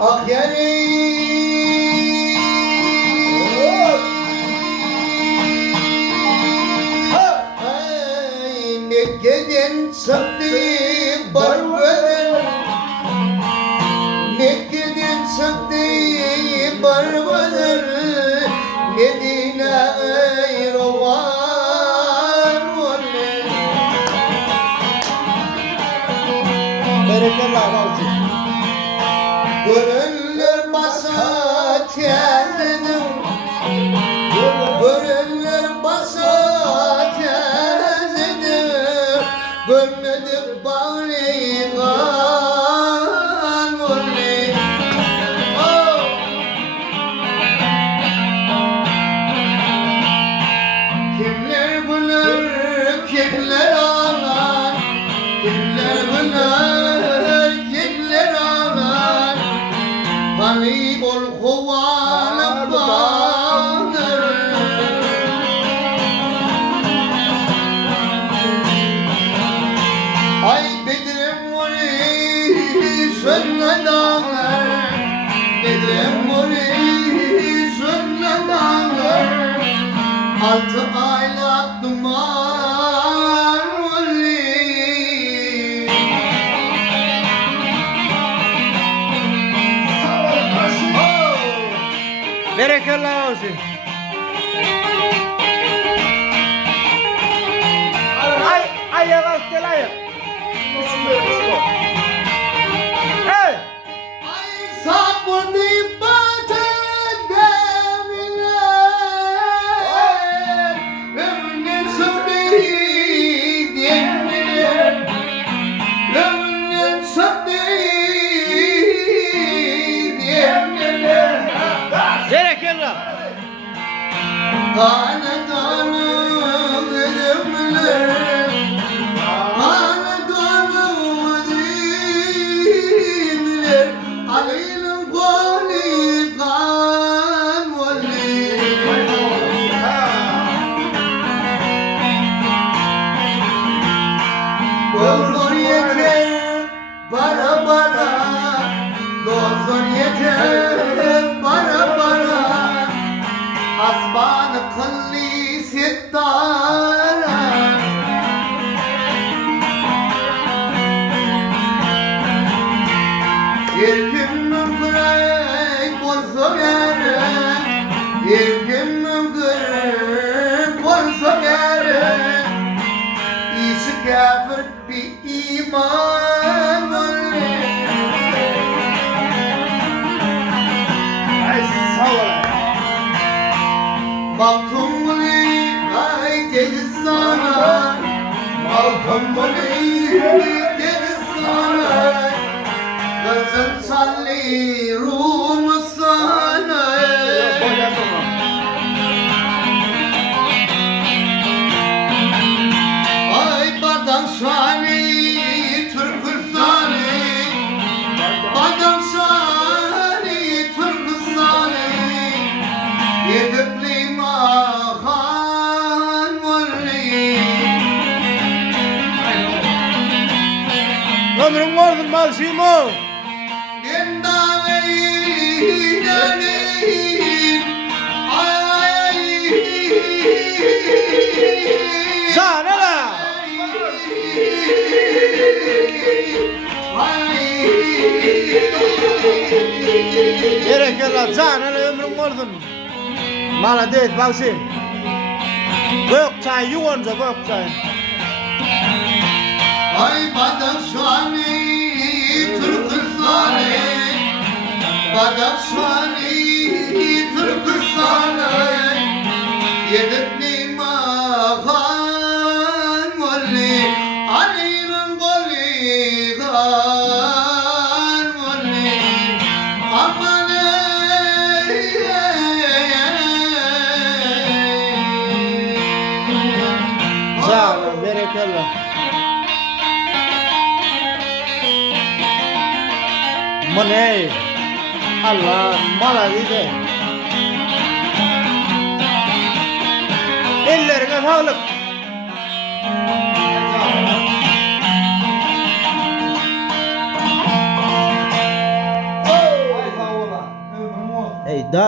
ak yarim Mekke'den çıktı barbadır Mekke'den çıktı barbadır Medine'ye rovan Berekallah olsun. Gönüller basa terledim Gönüller basa terledim Görmedim bağlayan oley Kimler bulur, kimler ağlar Kimler bulur, kimler ağlar Hani ol kovalı bağlar Ay Bedir'im vuri sönle dağlar Bedir'im vuri sönle dağlar Altı aylık duman vuri Berekallah olsun. Ay ayak ayak. Hey! Ay sabuni batet gemiler Ömrün sabri gemiler Ömrün sabri gemiler Berekallah. Hanedanı ölümler Hanedanı ölümler Ali'nin gani kan vali Dostlar yeter bara bara Dostlar yeter bara bara Asman kılli sittara Yerkim mümkürek bolsa gerek Yerkim mümkürek bolsa gerek İşi kafir bir iman Ay sağ ol. Balkonuli ay deniz sana Balkonuli deniz sana Gözün salli ruhum sana Ay badam şani Türkistani Badam şani Türkistani Yedikli mahan vali Ömrüm olsun Malsimo. Sana la. Berekallah. Sana la ömrüm olsun. Malades Malsim. Bök çay yuvanca bök çay. Ay badam şani Türkistani Badam şani Türkistani Yedikli mahan vali Ali'nin vali gan vali Aman Sana berekallah. Money. Allah maladize. Ellerine sağlık. Hey, dog.